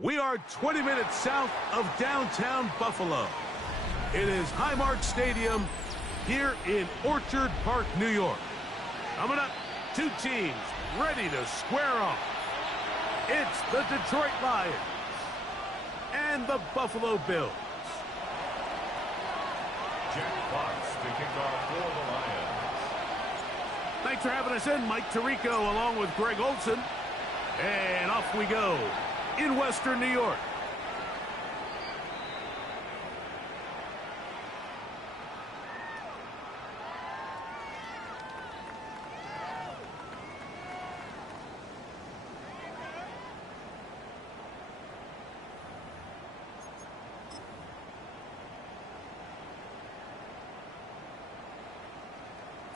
We are 20 minutes south of downtown Buffalo. It is Highmark Stadium here in Orchard Park, New York. Coming up, two teams ready to square off. It's the Detroit Lions and the Buffalo Bills. Jack Fox to kick off for the Lions. Thanks for having us in, Mike Tirico, along with Greg Olson. And off we go in Western New York.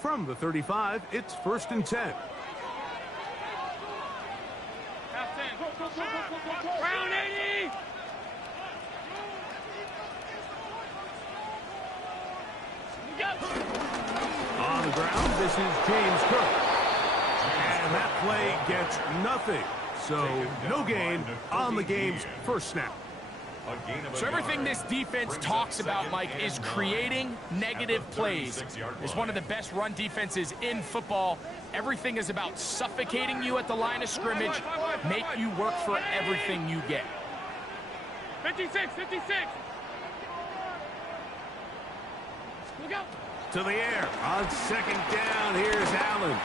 From the 35, it's 1st and 10. Round 80! On the ground, this is James Cook. And that play gets nothing. So no gain on the game's first snap. So everything this defense talks about, Mike, is creating negative plays. It's one of the best run defenses in football. Everything is about suffocating you at the line of scrimmage, make you work for everything you get. 56, 56! Look out! To the air. On 2nd down, here's Allen.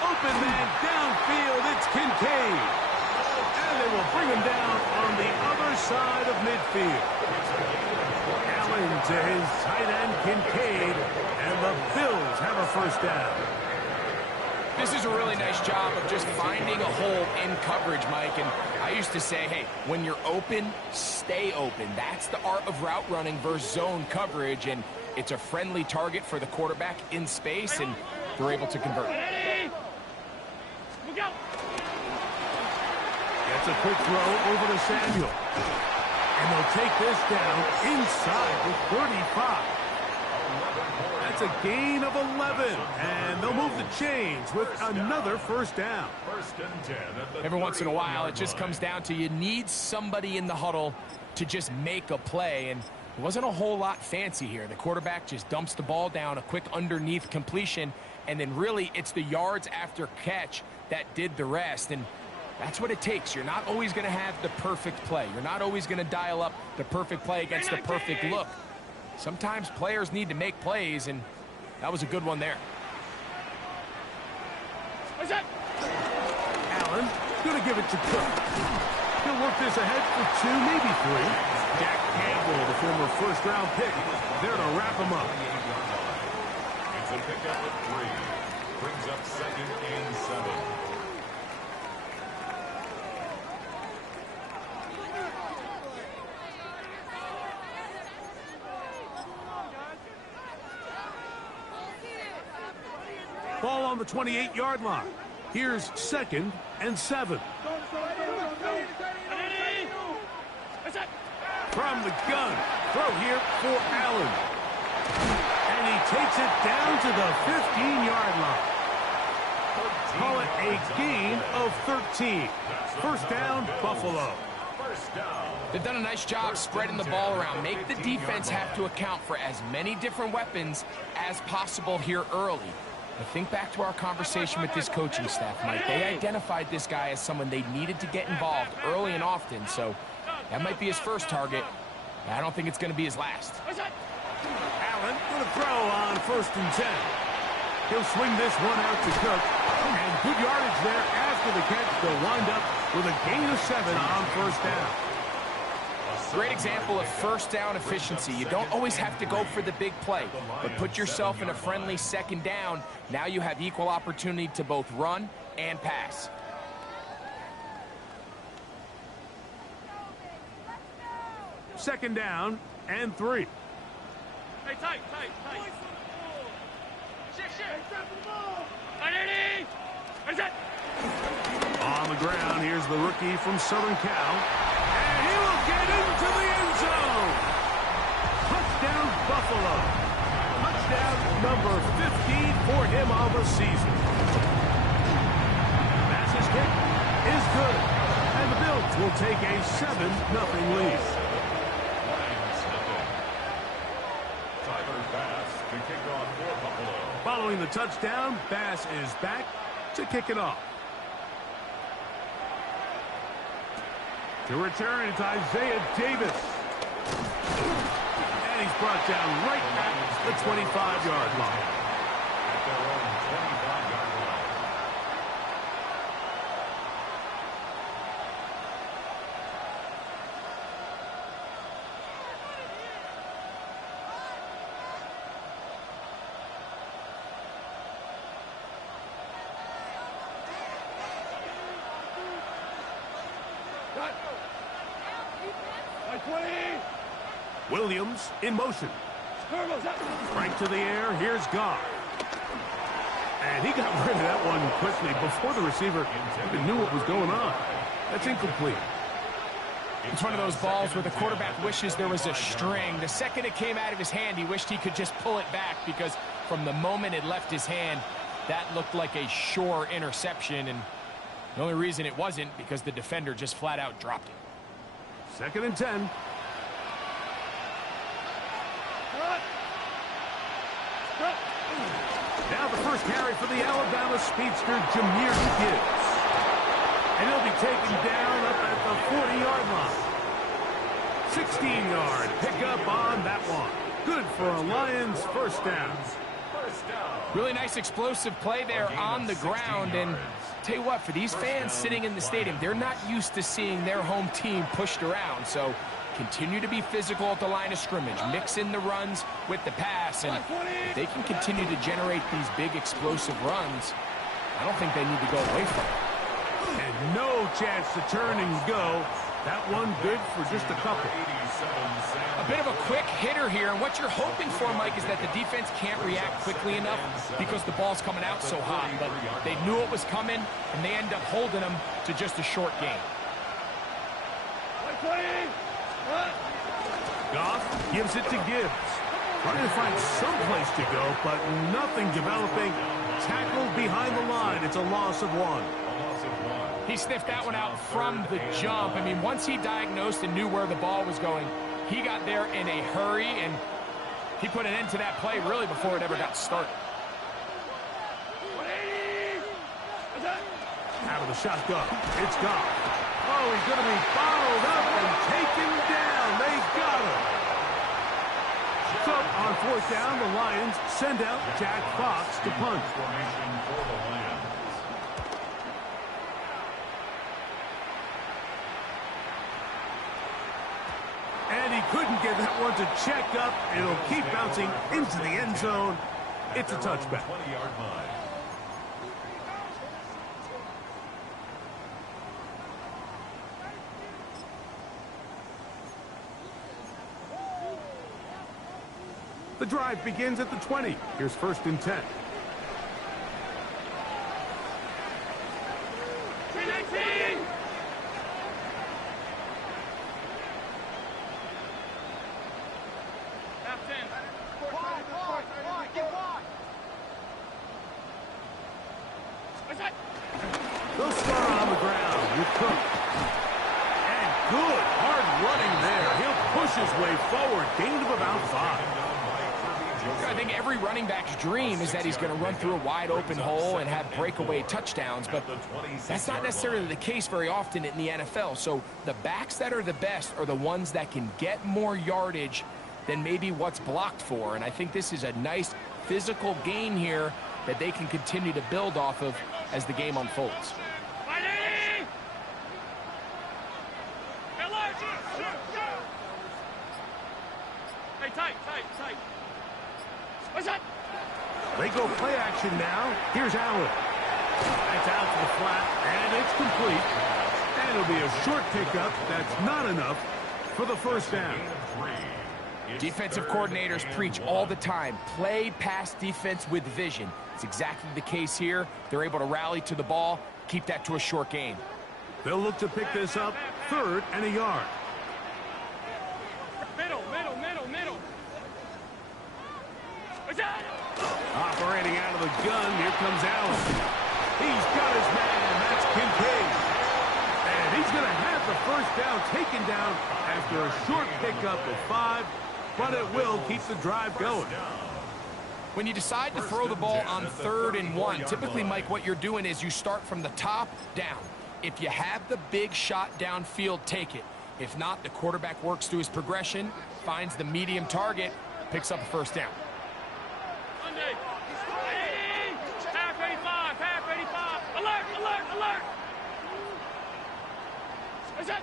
Open man downfield, it's Kincaid. And they will bring him down on the other side of midfield. Allen to his tight end, Kincaid, and the Bills have a first down. This is a really nice job of just finding a hole in coverage, Mike. And I used to say, hey, when you're open, stay open. That's the art of route running versus zone coverage. And it's a friendly target for the quarterback in space, and they're able to convert. Look out! Gets a quick throw over to Samuel. And they'll take this down inside the 35. That's a gain of 11. And they'll move the chains with another first down. 1st and 10 at the Every once in a while, it 30-yard just line. comes down to you need somebody in the huddle to just make a play. And it wasn't a whole lot fancy here. The quarterback just dumps the ball down, a quick underneath completion, and then really it's the yards after catch that did the rest. And that's what it takes. You're not always going to have the perfect play. You're not always going to dial up the perfect play against the perfect look. Sometimes players need to make plays, and that was a good one there. What's that? Allen going to give it to Cook. He'll work this ahead for 2, maybe 3. Jack Campbell, the former first-round pick, there to wrap him up. It's a pickup of 3. Brings up 2nd and 7. Ball on the 28-yard line. Here's 2nd and 7. From the gun, throw here for Allen. And he takes it down to the 15-yard line. Call it a gain of 13. First down, Buffalo. They've done a nice job spreading the ball around. Make the defense have to account for as many different weapons as possible here early. But think back to our conversation with this coaching staff, Mike. They identified this guy as someone they needed to get involved early and often, so that might be his first target. I don't think it's going to be his last. Allen with a throw on 1st and 10. He'll swing this one out to Cook. And good yardage there after the catch. They'll wind up with a gain of 7 on 1st down. Great example of first down efficiency. You don't always have to go for the big play, but put yourself in a friendly 2nd down. Now you have equal opportunity to both run and pass. Second down and 3. Hey, tight. On the ground, here's the rookie from Southern Cal. And he will get into the end zone. Touchdown, Buffalo. Touchdown number 15 for him on the season. Pass is kicked is good. And the Bills will take a 7-0 lead. Following the touchdown, Bass is back to kick it off. To return, it's Isaiah Davis. And he's brought down right at the 25-yard line. At their own 25-yard line. Williams in motion. Right to the air. Here's Goff. And he got rid of that one quickly before the receiver even knew what was going on. That's incomplete. It's one of those balls where the quarterback wishes there was a string. The second it came out of his hand, he wished he could just pull it back, because from the moment it left his hand, that looked like a sure interception. And the only reason it wasn't because the defender just flat out dropped it. 2nd and 10. Now the first carry for the Alabama speedster, Jahmyr Gibbs. And he'll be taken down up at the 40-yard line. 16-yard pickup on that one. Good for a Lions first down. Really nice explosive play there on the ground. And tell you what, for these fans sitting in the stadium, they're not used to seeing their home team pushed around. So continue to be physical at the line of scrimmage. Mix in the runs with the pass. And if they can continue to generate these big explosive runs, I don't think they need to go away from it. And no chance to turn and go. That one good for just a couple. A bit of a quick hitter here. And what you're hoping for, Mike, is that the defense can't react quickly enough because the ball's coming out so hot. But they knew it was coming, and they end up holding them to just a short gain. Goff gives it to Gibbs. Trying to find some place to go, but nothing developing. Tackled behind the line. It's a loss of 1. He sniffed that one out from the jump. I mean, once he diagnosed and knew where the ball was going, he got there in a hurry, and he put an end to that play really before it ever got started. Out of the shotgun. It's Goff. Oh, he's going to be followed up and taken down. They got him. So on 4th down, the Lions send out Jack Fox to punt. And he couldn't get that one to check up. It'll keep bouncing into the end zone. It's a touchback. 20-yard line. The drive begins at the 20. Here's 1st and 10. They'll start on the ground with Cook. And good, hard running there. He'll push his way forward. Gain of about 5. I think every running back's dream is that he's going to run through a wide open hole and have breakaway touchdowns, but that's not necessarily the case very often in the NFL. So the backs that are the best are the ones that can get more yardage than maybe what's blocked for. And I think this is a nice physical gain here that they can continue to build off of as the game unfolds. Hey, tight. They go play action now. Here's Allen. That's out to the flat, and it's complete. And it'll be a short pickup. That's not enough for the first down. Defensive coordinators preach all the time, play pass defense with vision. It's exactly the case here. They're able to rally to the ball, keep that to a short gain. They'll look to pick this up 3rd and a yard. Middle. Operating out of the gun, here comes Allen. He's got his man, that's Kincaid. And He's going to have the first down taken down after a short pickup of 5, but it will keep the drive going. When you decide to throw the ball on 3rd and 1, typically, Mike, what you're doing is you start from the top down. If you have the big shot downfield, take it. If not, the quarterback works through his progression, finds the medium target, picks up a first down. Monday. Half 85, half 85. Alert, alert, alert. Is it?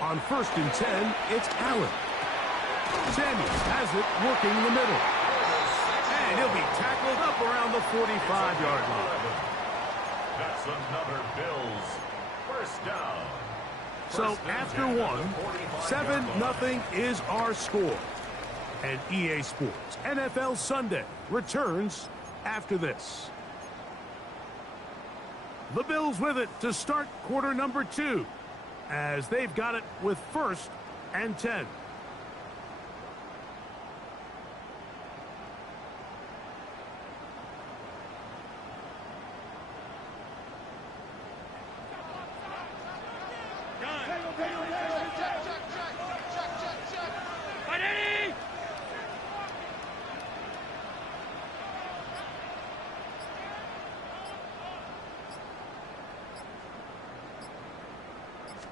On 1st and 10, it's Allen. Samuels has it working the middle. And he'll be tackled up around the 45-yard line. That's another Bills first down. So after 7-0 is our score. And EA Sports NFL Sunday returns after this. The Bills with it to start quarter number 2, as they've got it with 1st and 10.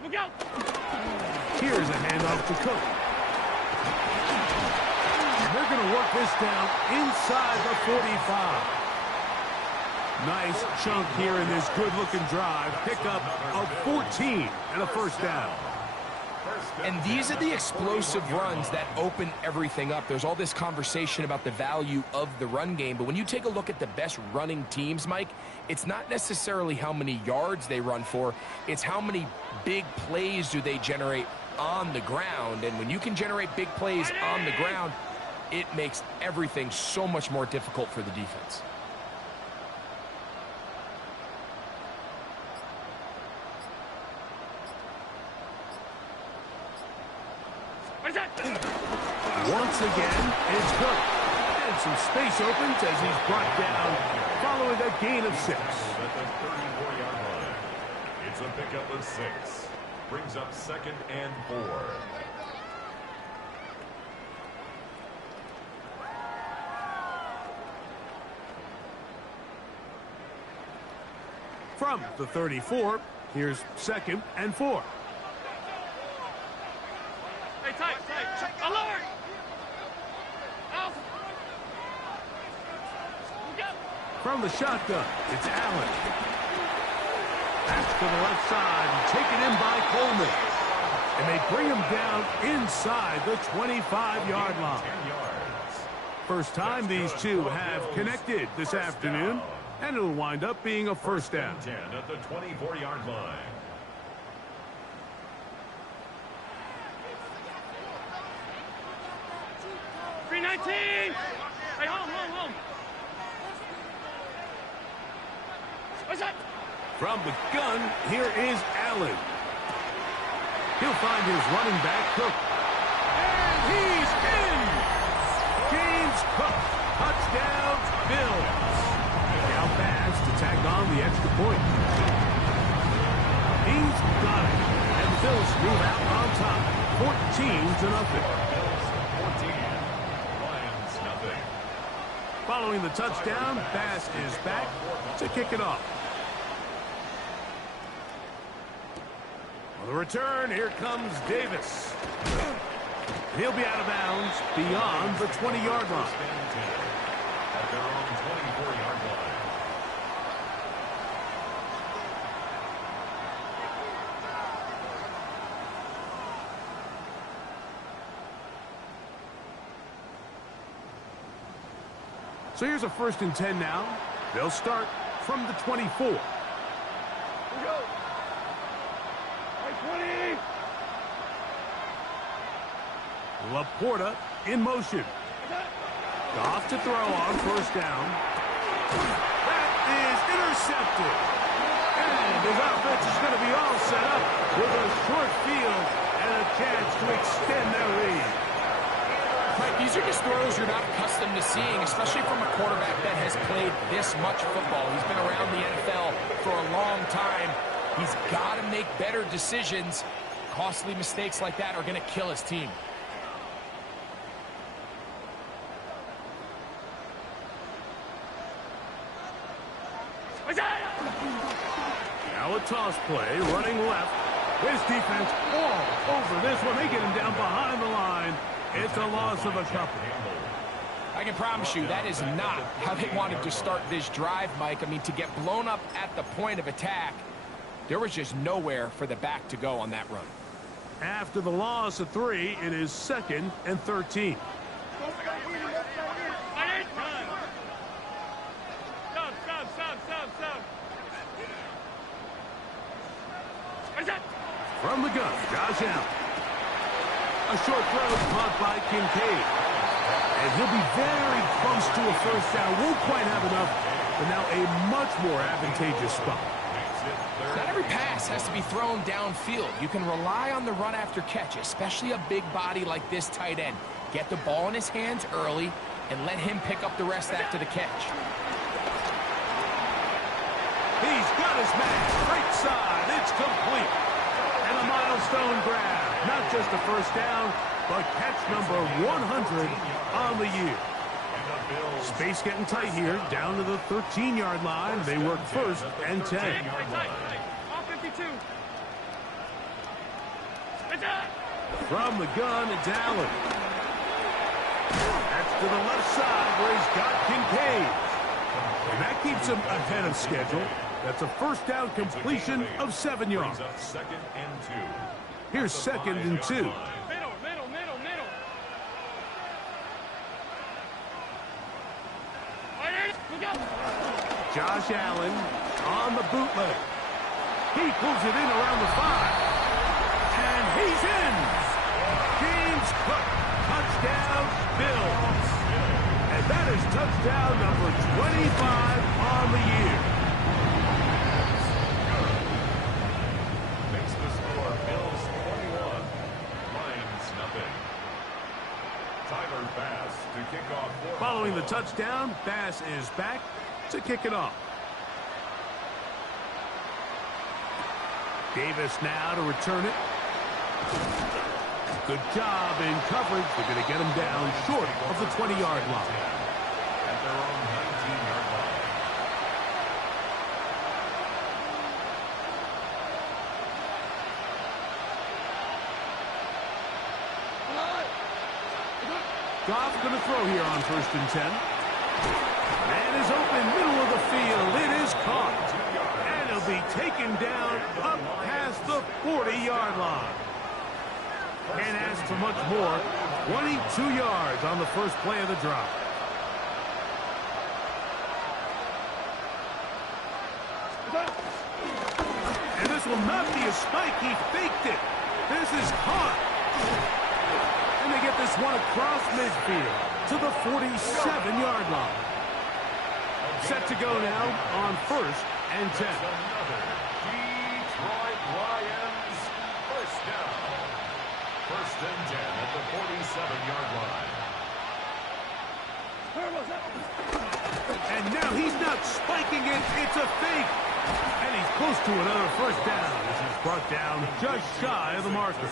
Look out! Here's a handoff to Cook. And they're going to work this down inside the 45. Nice chunk here in this good-looking drive. Pickup of 14 and a first down. And these are the explosive runs that open everything up. There's all this conversation about the value of the run game, but when you take a look at the best running teams, Mike, it's not necessarily how many yards they run for, it's how many big plays do they generate on the ground. And when you can generate big plays on the ground, it makes everything so much more difficult for the defense. Once again, it's Cook. And some space opens as he's brought down following a gain of 6. At the 34-yard line. It's a pickup of 6. Brings up 2nd and 4. From the 34, here's 2nd and 4. Hey, tight, tight. Alert! Out! From the shotgun, it's Allen. Pass to the left side and taken in by Coleman. And they bring him down inside the 25-yard line. 10 yards. First time these two have connected this afternoon, and it'll wind up being a first down. 10 at the 24-yard line. Hey, home. What's that? From the gun, here is Allen. He'll find his running back, Cook. And he's in! James Cook, touchdown, Bills. Now pass to tack on the extra point. He's got it. And the Bills move out on top, 14-0. Following the touchdown, Bass is back to kick it off. On the return, here comes Davis. He'll be out of bounds beyond the 20-yard line. At their own 24-yard line. So here's a 1st and 10 now. They'll start from the 24. Here we go. Hey, 20. Laporta in motion. Off to throw on 1st down. That is intercepted. And his offense is going to be all set up with a short field and a chance to extend their lead. Right, these are just throws you're not accustomed to seeing, especially from a quarterback that has played this much football. He's been around the NFL for a long time. He's got to make better decisions. Costly mistakes like that are going to kill his team. Now a toss play, running left. His defense all over this one. They get him down behind the line. It's a loss of a couple. I can promise you that is not how they wanted to start this drive, Mike. I mean, to get blown up at the point of attack, there was just nowhere for the back to go on that run. After the loss of 3, it is 2nd and 13. From the gun, Josh Allen. A short throw caught by Kincaid. And he'll be very close to a first down. Won't quite have enough, but now a much more advantageous spot. Not every pass has to be thrown downfield. You can rely on the run after catch, especially a big body like this tight end. Get the ball in his hands early and let him pick up the rest after the catch. He's got his man. Right side. It's complete. And a milestone grab. Not just a first down, but catch number 100 on the year. Space getting tight here. Down to the 13-yard line. They work 1st and 10. From the gun, it's Allen. That's to the left side where he's got Kincaid. And that keeps him ahead of schedule. That's a first down completion of 7 yards. Here's 2nd and 2. Middle. Josh Allen on the bootleg. He pulls it in around the 5. And he's in. James Cook. Touchdown, Bills. And that is touchdown number 25 on the year. Makes the score Bills 21, Lions nothing. Tyler Bass to kick off. Following the touchdown, Bass is back to kick it off. Davis now to return it. Good job in coverage. They're going to get him down short of the 20-yard line. At their own 19-yard line. Goff going to throw here on 1st and 10. Man is open, middle of the field. It is caught. And he'll be taken down up past the 40-yard line. Can't ask for much more. 22 yards on the first play of the drive. And this will not be a spike. He faked it. This is caught. And they get this one across midfield to the 47-yard line. Set to go now on 1st and 10. Detroit Lions first down. 1st and 10 at the 47-yard line. And now he's not spiking it. It's a fake. And he's close to another first down. This is brought down just shy of the marker.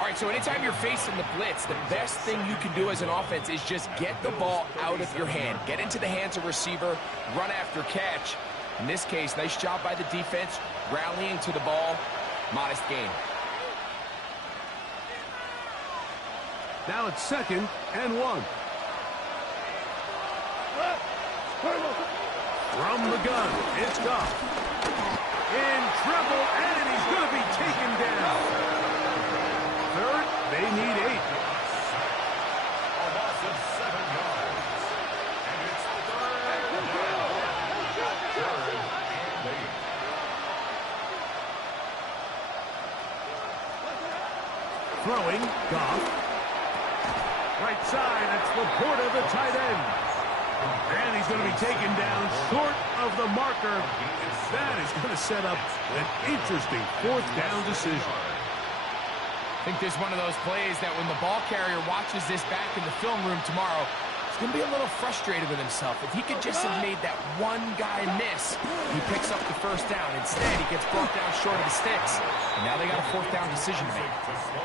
All right, so anytime you're facing the blitz, the best thing you can do as an offense is just get the ball out of your hand. Get into the hands of receiver, run after catch. In this case, nice job by the defense, rallying to the ball. Modest gain. Now it's 2nd and 1. From the gun, it's Goff. In trouble, and he's going to be taken down. 3rd, they need 8. A loss of 7 yards. And it's 3rd down. 3rd and 8. Throwing, Goff. Right side, that's Laporta, the tight end. And he's going to be taken down short of the marker. That is going to set up an interesting 4th down decision. I think there's one of those plays that when the ball carrier watches this back in the film room tomorrow, He's going to be a little frustrated with himself. If he could just have made that one guy miss, he picks up the first down. Instead, he gets brought down short of the sticks. And now they got a fourth down decision to make.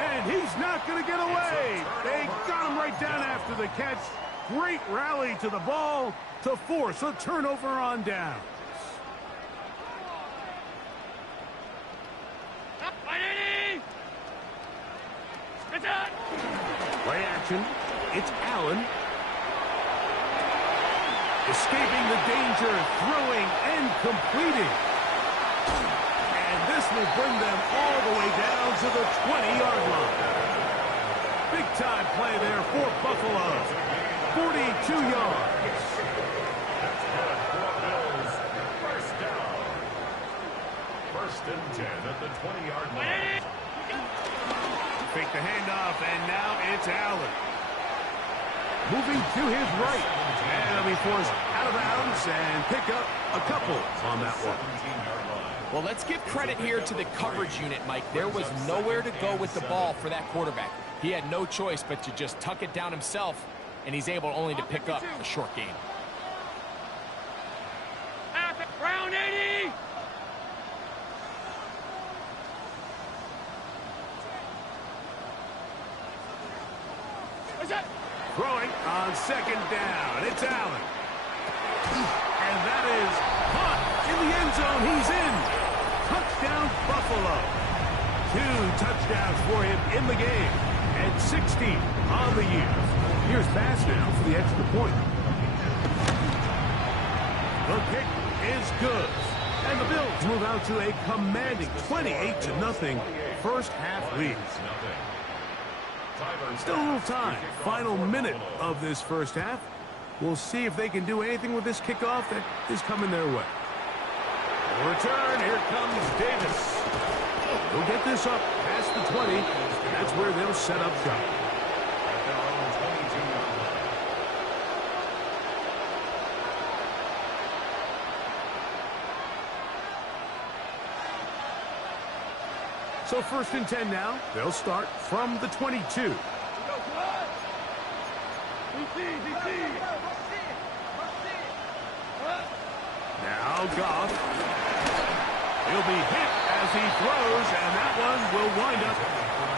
And he's not going to get away. They got him right down after the catch. Great rally to the ball to force a turnover on down. Play action. It's Allen. Escaping the danger, throwing and completing. And this will bring them all the way down to the 20-yard line. Big time play there for Buffalo. 42 yards. That's good for the Bills. First down. First and 10 at the 20-yard line. Fake the handoff, and now it's Allen. Moving to his right. And he'll be forced out of bounds and pick up a couple on that one. Well, let's give credit here to the coverage unit, Mike. There was nowhere to go with the ball for that quarterback. He had no choice but to just tuck it down himself, and he's able only to pick up a short gain. Round 80! Throwing on second down. It's Allen. And that is caught in the end zone. He's in. Touchdown, Buffalo. 2 touchdowns for him in the game. And 16 on the year. Here's pass now for the extra point. The kick is good. And the Bills move out to a commanding 28-0 first half lead. Still a little time. Final minute of this first half. We'll see if they can do anything with this kickoff that is coming their way. Return. Here comes Davis. They'll get this up past the 20, and that's where they'll set up shop. So first and 10 now. They'll start from the 22. Now Goff. He'll be hit as he throws, and that one will wind up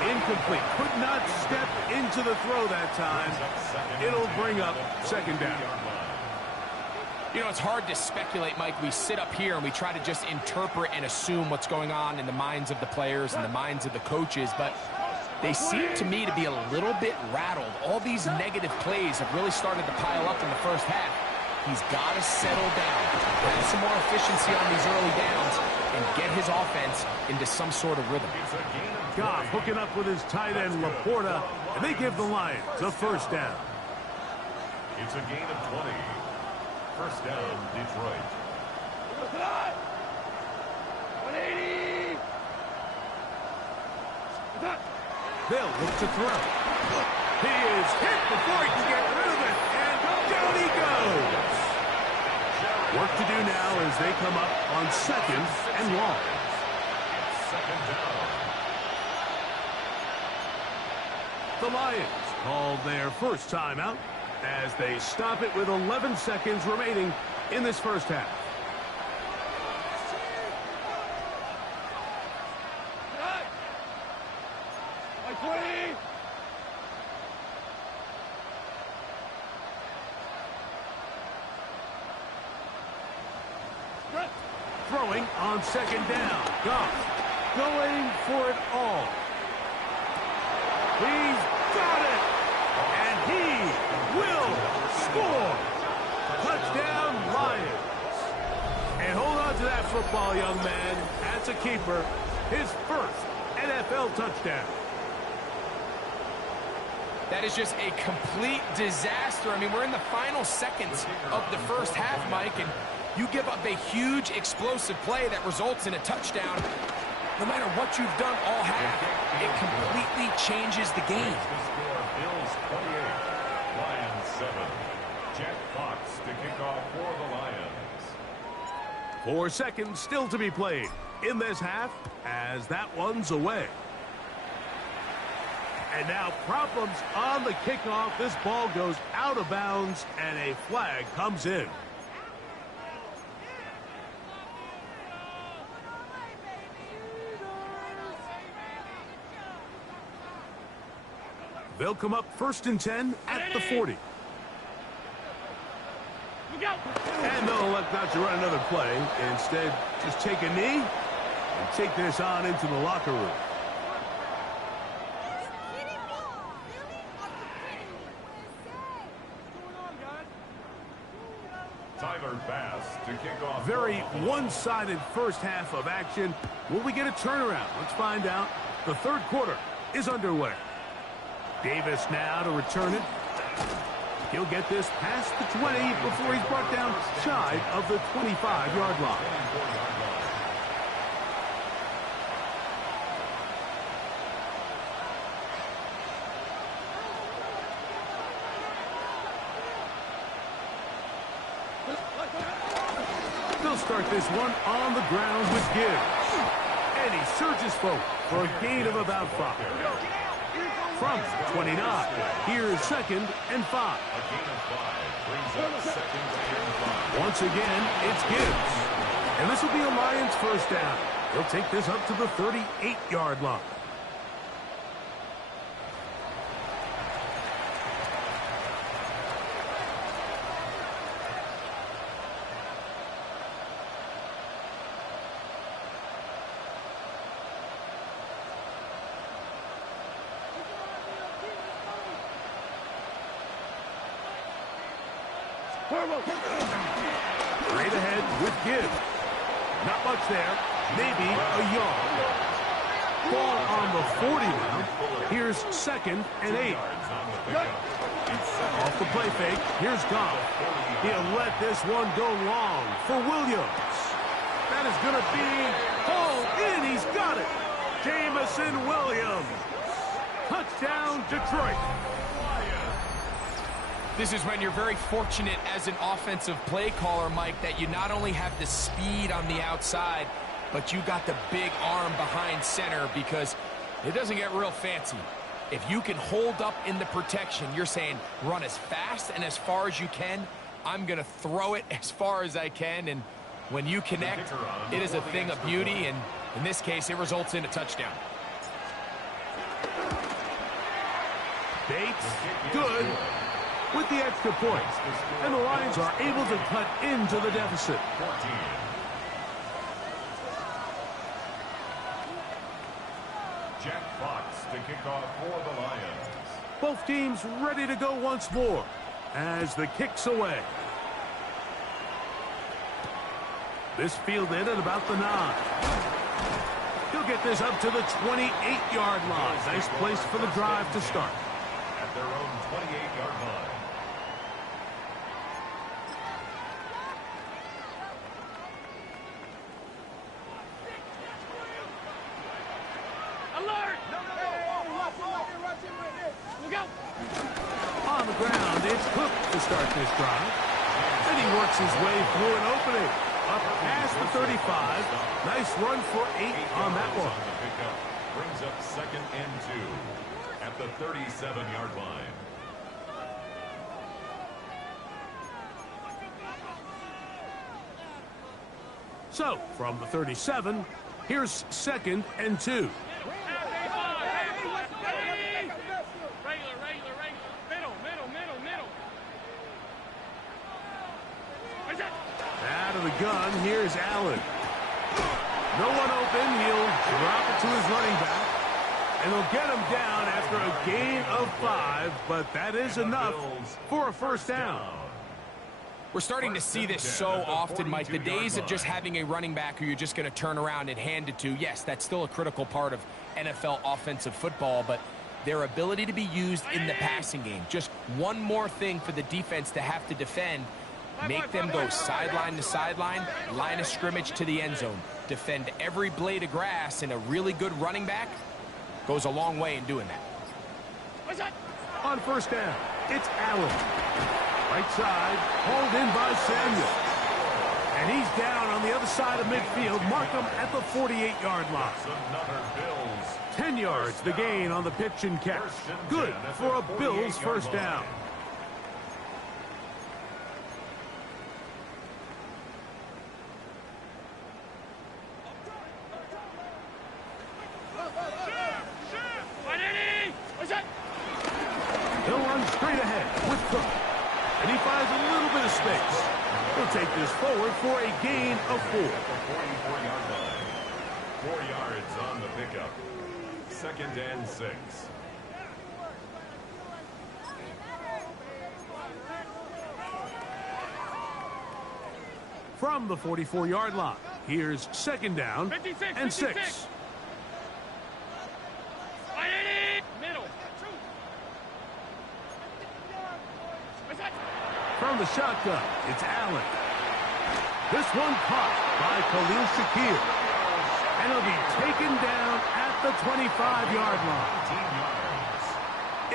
incomplete. Could not step into the throw that time. It'll bring up second down. You know, it's hard to speculate, Mike. We sit up here and we try to just interpret and assume what's going on in the minds of the players and the minds of the coaches, but they seem to me to be a little bit rattled. All these negative plays have really started to pile up in the first half. He's got to settle down, have some more efficiency on these early downs, and get his offense into some sort of rhythm. Goff hooking up with his tight end, Laporta, and they give the Lions a first down. It's a gain of 20. First down, Detroit. 180! They'll look to throw. He is hit before he can get rid of it, and down he goes. Work to do now as they come up on second and long. Second down. The Lions called their first timeout as they stop it with 11 seconds remaining in this first half. Throwing on second down. Goff going for it all. He's got it. And he will score. Touchdown, Lions. And hold on to that football, young man. That's a keeper. His first NFL touchdown. That is just a complete disaster. I mean, we're in the final seconds of the first half, Mike, and you give up a huge explosive play that results in a touchdown. No matter what you've done all half, it completely changes the game. Bills 28, Lions 7. Jack Fox to kick off for the Lions. 4 seconds still to be played in this half as that one's away. And now problems on the kickoff. This ball goes out of bounds, and a flag comes in. They'll come up 1st and 10 at the 40. And they'll elect not to run another play. Instead, just take a knee and take this on into the locker room. To kick off. Very one-sided first half of action. Will we get a turnaround? Let's find out. The third quarter is underway. Davis now to return it. He'll get this past the 20 before he's brought down shy of the 25-yard line. They'll start this one on the ground with Gibbs. And he surges forward for a gain of about 5. From 29, here's 2nd and 5. Once again, it's Gibbs. And this will be a Lions first down. He'll take this up to the 38-yard line. Straight ahead with Gibbs. Not much there. Maybe a yard. Ball on the 40 now. Here's 2nd and 8. Off the play fake. Here's Goff. He'll let this one go long for Williams. That is going to be hauled in. He's got it. Jamison Williams. Touchdown, Detroit. This is when you're very fortunate as an offensive play caller, Mike, that you not only have the speed on the outside, but you got the big arm behind center, because it doesn't get real fancy. If you can hold up in the protection, you're saying run as fast and as far as you can. I'm going to throw it as far as I can, and when you connect, it is a thing of beauty, and in this case, it results in a touchdown. Bates, good. With the extra point, and the Lions are able to cut into the deficit. Jack Fox to kick off for the Lions. Both teams ready to go once more as the kick's away. This fielded at about the 9. He'll get this up to the 28-yard line. Nice place for the drive to start. At their own 28-yard line. On the ground, it's Cook to start this drive. And he works his way through an opening. Up past the 35. Nice run for 8 on that one. Brings up 2nd and 2 at the 37-yard line. So, from the 37, here's 2nd and 2. Out of the gun, here's Allen. No one open. He'll drop it to his running back. And he'll get him down after a gain of 5, but that is enough for a first down. We're starting to see this so often, Mike. The days of just having a running back who you're just going to turn around and hand it to, yes, that's still a critical part of NFL offensive football, but their ability to be used in the passing game, just one more thing for the defense to have to defend. Make them go sideline to sideline, line of scrimmage to the end zone. Defend every blade of grass, and a really good running back goes a long way in doing that. On first down, it's Allen. Right side, hauled in by Samuel. And He's down on the other side of midfield. Mark him at the 48-yard line. Another Bills. 10 yards, the gain on the pitch and catch. Good for a Bills first down. He'll run straight ahead with Cook. And he finds a little bit of space. He'll take this forward for a gain of 4. At the 44-yard line. 4 yards on the pickup. 2nd and 6. From the 44-yard line, here's 2nd down 56, and 6. 56. Middle. From the shotgun, it's Allen. This one caught by Khalil Shakir. And he'll be taken down at the 25-yard line.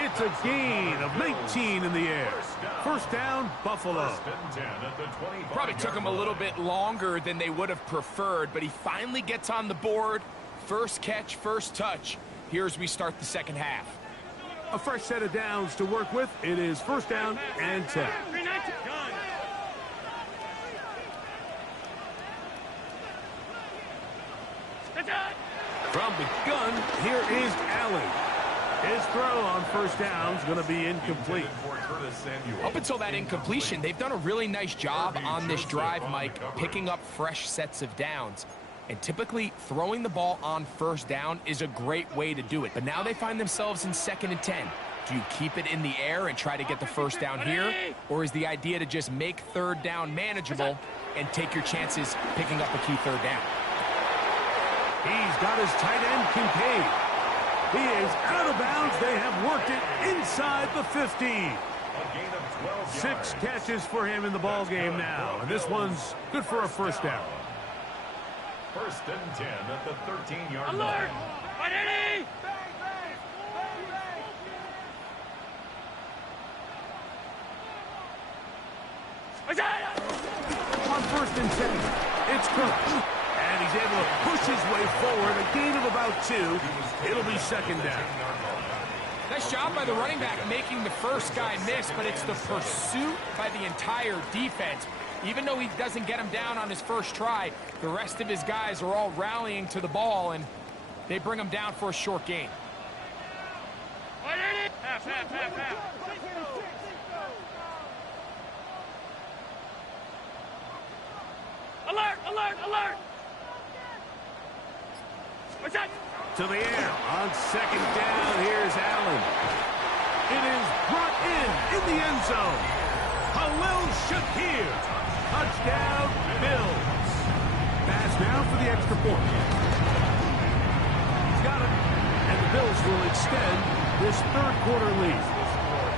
It's a gain of 19 in the air. First down, Buffalo. 1st and 10 at the 25. Probably took him a little bit longer than they would have preferred, but he finally gets on the board. First catch, first touch. Here as we start the second half. A fresh set of downs to work with. It is 1st down and 10. From the gun, here is Allen. His throw on 1st down is going to be incomplete. Up until that incompletion, they've done a really nice job on this drive, Mike, picking up fresh sets of downs. And typically, throwing the ball on 1st down is a great way to do it. But now they find themselves in 2nd and 10. Do you keep it in the air and try to get the 1st down here? Or is the idea to just make 3rd down manageable and take your chances picking up a key 3rd down? He's got his tight end, Kincaid. He is out of bounds. They have worked it inside the 50. A gain of 12 6 catches for him in the ball game now. And this one's good for a 1st down. 1st and 10 at the 13-yard line. Alert! 180! On 1st and 10, it's Cook. And he's able to push his way forward. A gain of about 2. It'll be 2nd down. Nice job by the running back making the first guy miss, but it's the pursuit by the entire defense. Even though he doesn't get him down on his first try, the rest of his guys are all rallying to the ball, and they bring him down for a short gain. Half. Alert! What's that? To the air on 2nd down. Here's Allen. It is brought in the end zone. Khalil Shakir. Touchdown, Bills. Pass now for the extra point. He's got it. And the Bills will extend this 3rd quarter lead.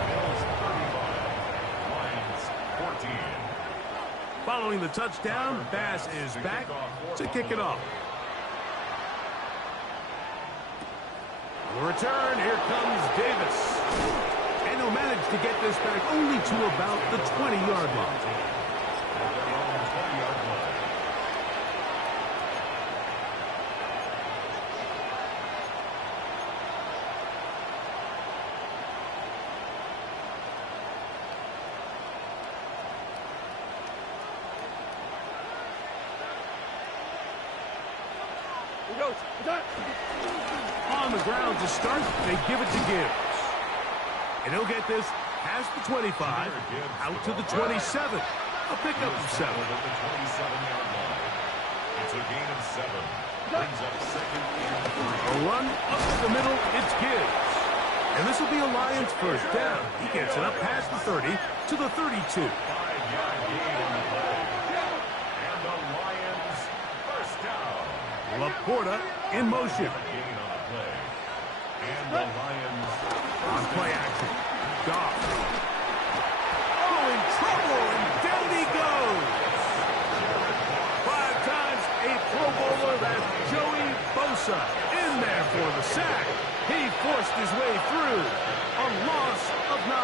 Bills 35, Lions 14. Following the touchdown, Bass is back to kick it off. The return, here comes Davis. And he'll manage to get this back only to about the 20-yard line. On the ground to start, they give it to Gibbs. And he'll get this past the 25, out to the 27. A pickup of 7. At the 27-yard line. It's a gain of 7. Brings up 2nd and 3. A run up the middle, it's Gibbs. And this will be a Lions first down. He gets it up past the 30 to the 32. 5-yard gain on the play. And the Lions first down. Laporta in motion. Gain on the play. And the Lions On play action. Goff. Oh, in trouble, and down he goes. 5 times a Pro Bowler, that's Joey Bosa in there for the sack. He forced his way through. A loss of 9.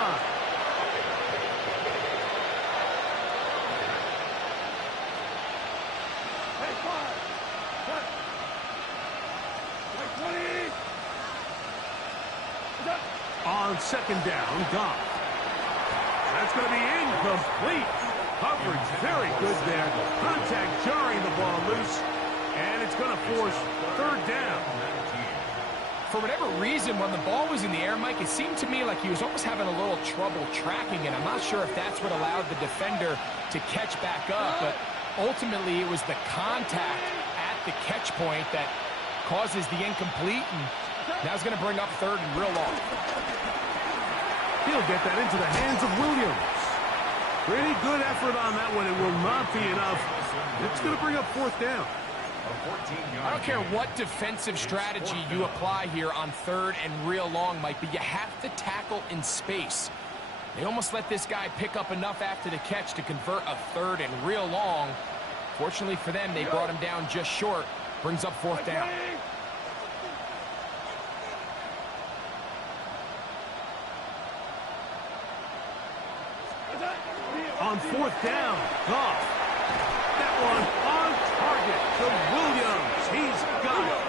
On second down, Goff. That's going to be incomplete. Coverage very good there. Contact jarring the ball loose. And it's going to force third down. For whatever reason, when the ball was in the air, Mike, it seemed to me like he was almost having a little trouble tracking it. I'm not sure if that's what allowed the defender to catch back up, but ultimately it was the contact at the catch point that causes the incomplete, and now it's going to bring up third and real long. He'll get that into the hands of Williams. Pretty good effort on that one. It will not be enough. It's going to bring up fourth down. I don't care what defensive strategy you apply here on third and real long, Mike, but you have to tackle in space. They almost let this guy pick up enough after the catch to convert a third and real long. Fortunately for them, they brought him down just short. Brings up fourth down. On fourth down, Goff. That one on target to Williams. He's got it.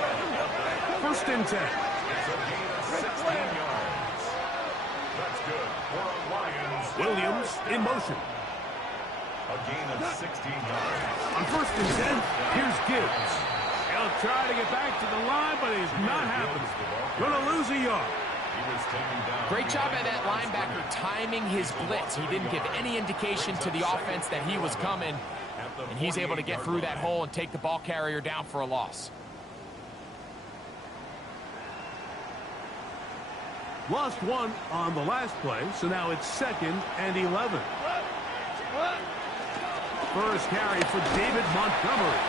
First and 10. It's a gain of 16 yards. That's good for a Lions. Williams in motion. A gain of 16 yards. On first and 10, here's Gibbs. He'll try to get back to the line, but it's not happening. Going to lose a yard. Great job by that linebacker timing his blitz. He didn't give any indication to the offense that he was coming, and he's able to get through that hole and take the ball carrier down for a loss. Lost one on the last play, so now it's second and 11. First carry for David Montgomery,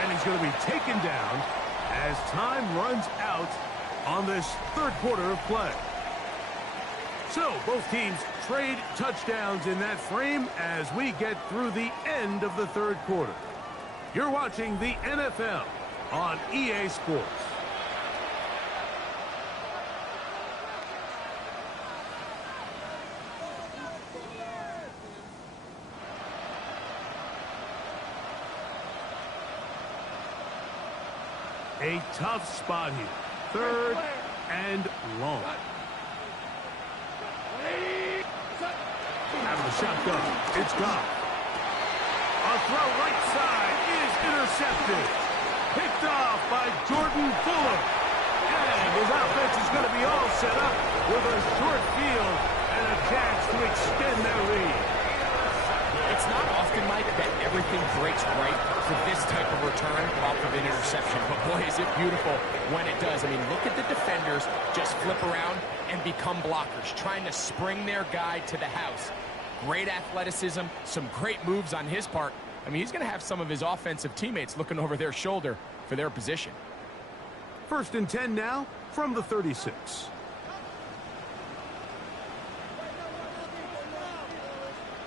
and he's going to be taken down as time runs out on this third quarter of play. So both teams trade touchdowns in that frame as we get through the end of the third quarter. You're watching the NFL on EA Sports. A tough spot here. Third and long. Out of the shotgun, it's Goff. A throw right side is intercepted. Picked off by Jordan Fuller. And his offense is going to be all set up with a short field and a chance to extend their lead. It's not often, Mike, that everything breaks right for this type of return off of an interception. But boy, is it beautiful when it does. I mean, look at the defenders just flip around and become blockers, trying to spring their guy to the house. Great athleticism, some great moves on his part. I mean, he's going to have some of his offensive teammates looking over their shoulder for their position. First and 10 now from the 36.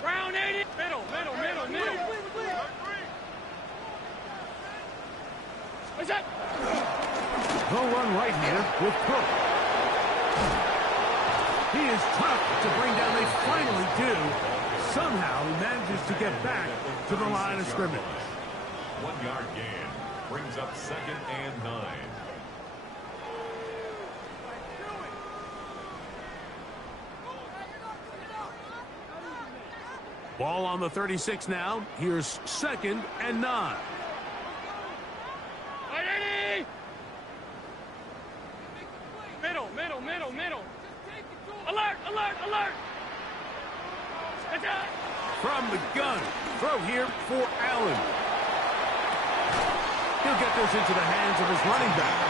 Round 80. Middle. What's that? They'll run right here with Cook. He is tough to bring down. They finally do. Somehow he manages to get back to the line of scrimmage. 1 yard gain brings up second and 9. Ball on the 36 now. Here's second and 9. Middle. Alert. From the gun. Throw here for Allen. He'll get this into the hands of his running back.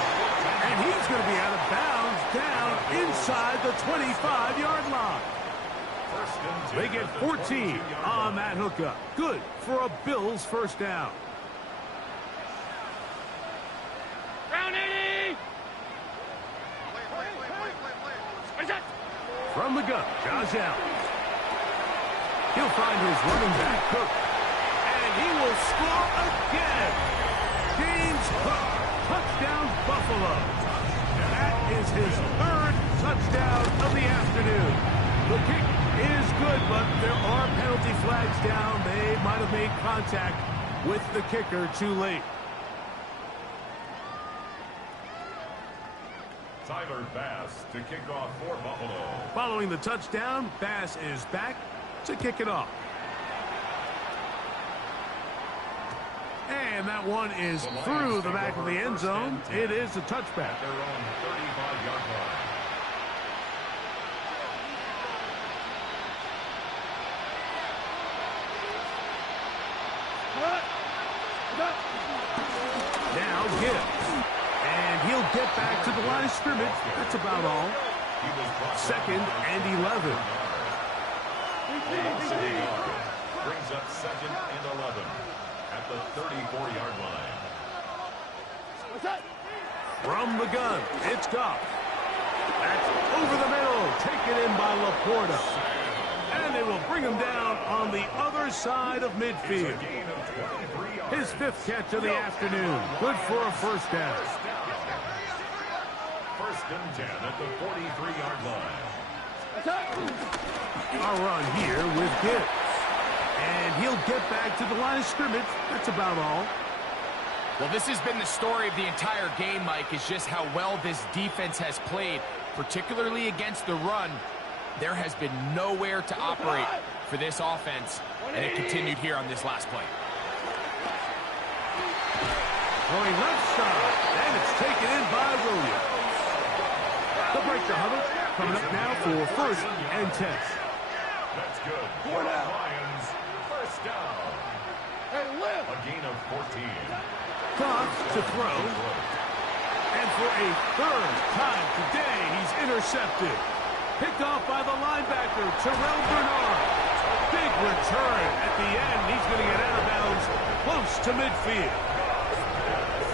And he's going to be out of bounds down inside the 25-yard line. They get 14 on that hookup. Good for a Bills first down. Round 80. From the gun, Josh Allen. He'll find his running back, Cook. And he will score again. James Cook, touchdown Buffalo. That is his third touchdown of the afternoon. The kick is good, but there are penalty flags down. They might have made contact with the kicker too late. Tyler Bass to kick off for Buffalo. Following the touchdown, Bass is back to kick it off. And that one is through the back of the end zone. It is a touchback. At their own 35-yard line. Now Gibbs. And he'll get back to the line of scrimmage. That's about all. Second and 11. Brings up second and 11 at the 34-yard line. From the gun, it's Goff. That's over the middle, taken in by Laporta. And they will bring him down on the other side of midfield. His fifth catch of the afternoon. Good for a first down. First and 10 at the 43-yard line. A run here with Gibbs. And he'll get back to the line of scrimmage. That's about all. Well, this has been the story of the entire game, Mike, is just how well this defense has played, particularly against the run. There has been nowhere to operate for this offense, and it continued here on this last play. Going left side, and it's taken in by Williams. The break the huddle, coming up now for first and 10. That's good. For the Lions, first down. A gain of 14. Goff to throw. And for a third time today, he's intercepted. Picked off by the linebacker, Terrell Bernard. Big return at the end. He's going to get out of bounds close to midfield.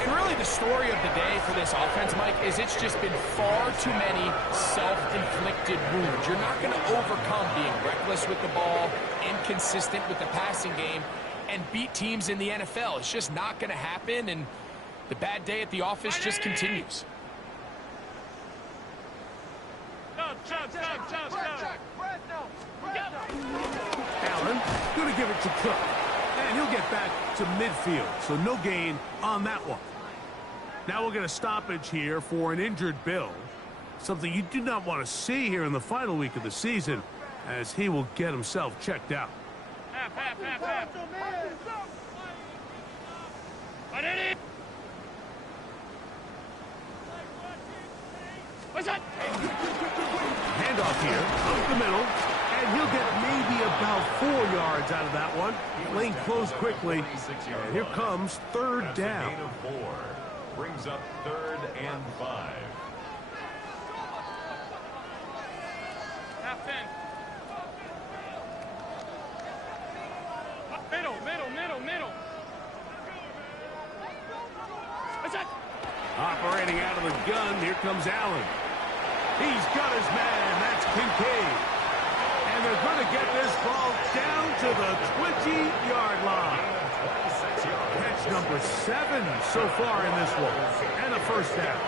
And really the story of the day for this offense, Mike, is it's just been far too many self-inflicted wounds. You're not going to overcome being reckless with the ball, inconsistent with the passing game, and beat teams in the NFL. It's just not going to happen, and the bad day at the office just continues. Allen going to give it to Cook. And he'll get back to midfield, so no gain on that one. Now we'll get a stoppage here for an injured Bill. Something you do not want to see here in the final week of the season, as he will get himself checked out. Half. What's that? Handoff here, up the middle, and he'll get maybe about 4 yards out of that one. Lane closed quickly, and here comes third down. Gain of 4. Brings up third and 5. Half 10. Middle. What's that? Operating out of the gun, here comes Allen. He's got his man, that's Kincaid. And they're going to get this ball down to the 20-yard line. Catch number 7 so far in this one. And a first down.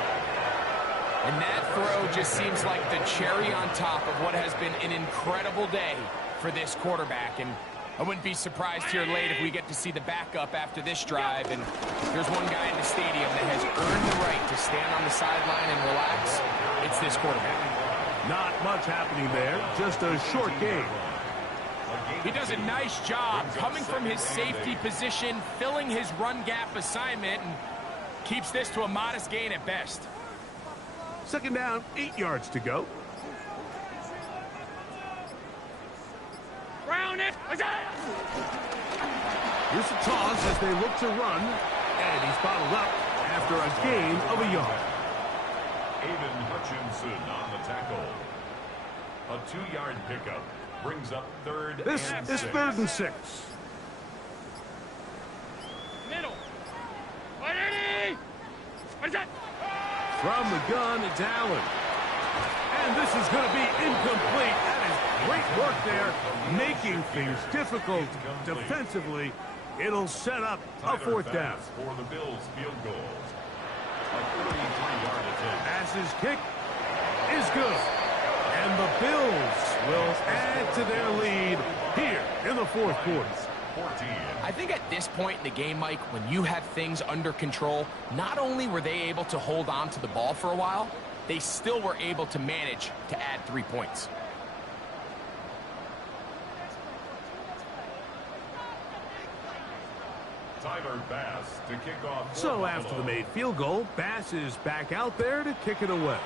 And that throw just seems like the cherry on top of what has been an incredible day for this quarterback. And I wouldn't be surprised here late if we get to see the backup after this drive. And there's one guy in the stadium that has earned the right to stand on the sideline and relax. It's this quarterback. Not much happening there, just a short game. He does a nice job coming from his safety position, filling his run gap assignment, and keeps this to a modest gain at best. Second down, 8 yards to go. Round it. What's that? Here's a toss as they look to run, and he's bottled up after a gain of a yard. Aiden Hutchinson on the tackle. A 2-yard pickup brings up third This and is 6. third and 6. Middle. 180. What's that? From the gun, it's Allen. And this is going to be incomplete. That is great work there, making things difficult defensively. It'll set up a fourth down. For the Bills field goal. A 33-yard attempt. As his kick is good. And the Bills will add to their lead here in the fourth quarter. 14. I think at this point in the game, Mike, when you have things under control, not only were they able to hold on to the ball for a while, they still were able to manage to add 3 points. Tyler Bass to kick off. So after the made field goal, Bass is back out there to kick it away.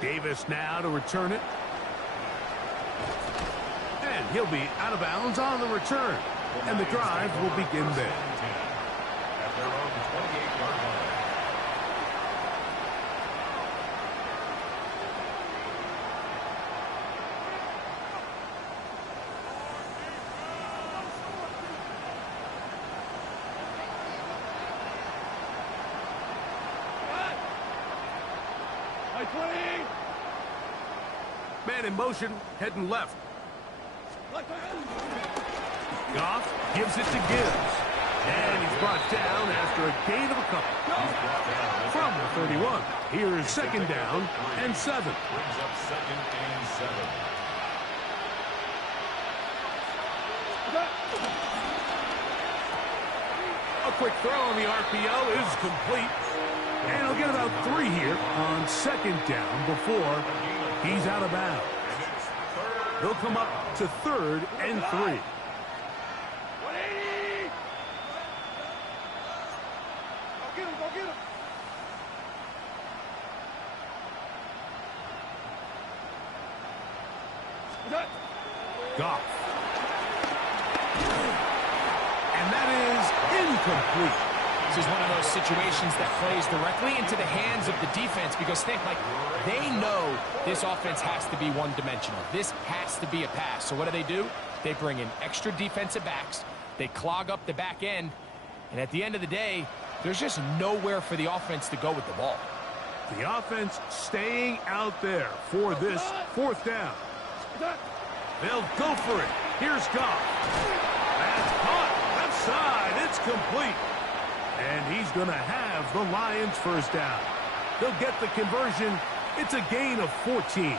Davis now to return it. And he'll be out of bounds on the return. And the drive will begin there. At their own 28-yard line. Man in motion, heading left. Goff gives it to Gibbs. And he's brought down after a gain of a couple. From the 31, here's second down and 7. Brings up second and 7. A quick throw on the RPO is complete. And he'll get about 3 here on second down before he's out of bounds. They'll come up to 3rd and 3. Goff. And that is incomplete. This is one of those situations that plays directly into the hands of the defense because think like they know this offense has to be one-dimensional. This has to be a pass. So what do? They bring in extra defensive backs. They clog up the back end. And at the end of the day, there's just nowhere for the offense to go with the ball. The offense staying out there for this 4th down. They'll go for it. Here's Goff. That's caught. Left side. It's complete. And he's going to have the Lions first down. They'll get the conversion. It's a gain of 14.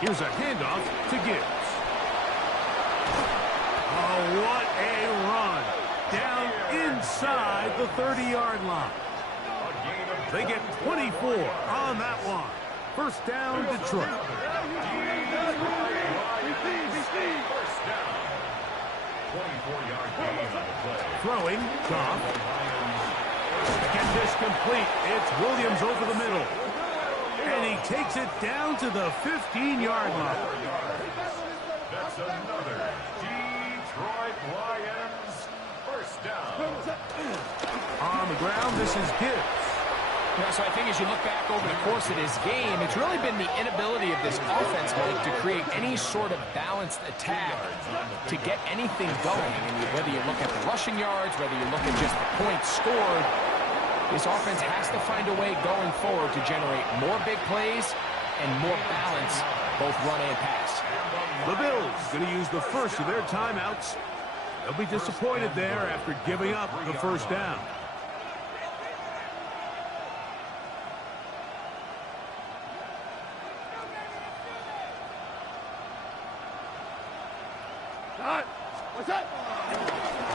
Here's a handoff to Gibbs. Oh, what a run. Down inside the 30-yard line. They get 24 on that one. First down, Detroit. First down. 24-yard gain on the play. Throwing, Goff. Get this complete. It's Williams over the middle. And he takes it down to the 15-yard line. That's another Detroit Lions first down. On the ground, this is Gibbs. Yeah, so I think as you look back over the course of this game, it's really been the inability of this offense, Mike, to create any sort of balanced attack to get anything going. And whether you look at the rushing yards, whether you look at just the points scored, this offense has to find a way going forward to generate more big plays and more balance, both run and pass. The Bills going to use the first of their timeouts. They'll be disappointed there after giving up the first down.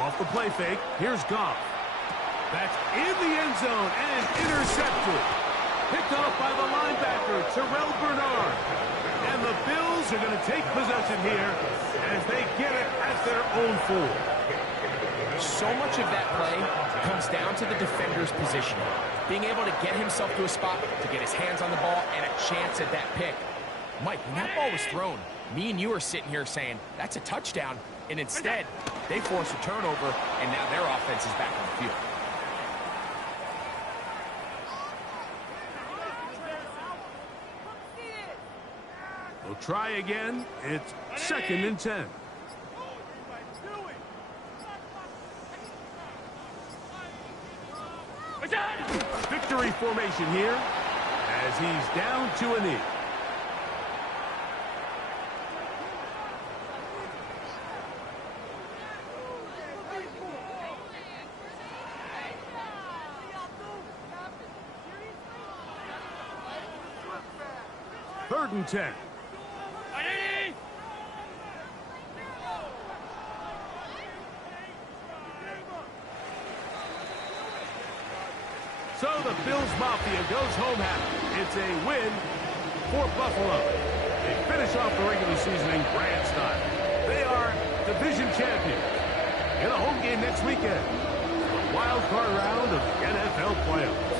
Off the play fake, here's Goff. That's in the end zone and intercepted. Picked off by the linebacker, Terrell Bernard. And the Bills are going to take possession here as they get it at their own 4. So much of that play comes down to the defender's positioning. Being able to get himself to a spot, to get his hands on the ball, and a chance at that pick. Mike, when that ball was thrown, me and you are sitting here saying, that's a touchdown. And instead, they force a turnover, and now their offense is back on the field. They'll try again. It's 2nd and 10. Victory formation here as he's down to a knee. 3rd and 10. Ready? So the Bills Mafia goes home happy. It's a win for Buffalo. They finish off the regular season in grand style. They are division champions in a home game next weekend. The wild card round of the NFL playoffs.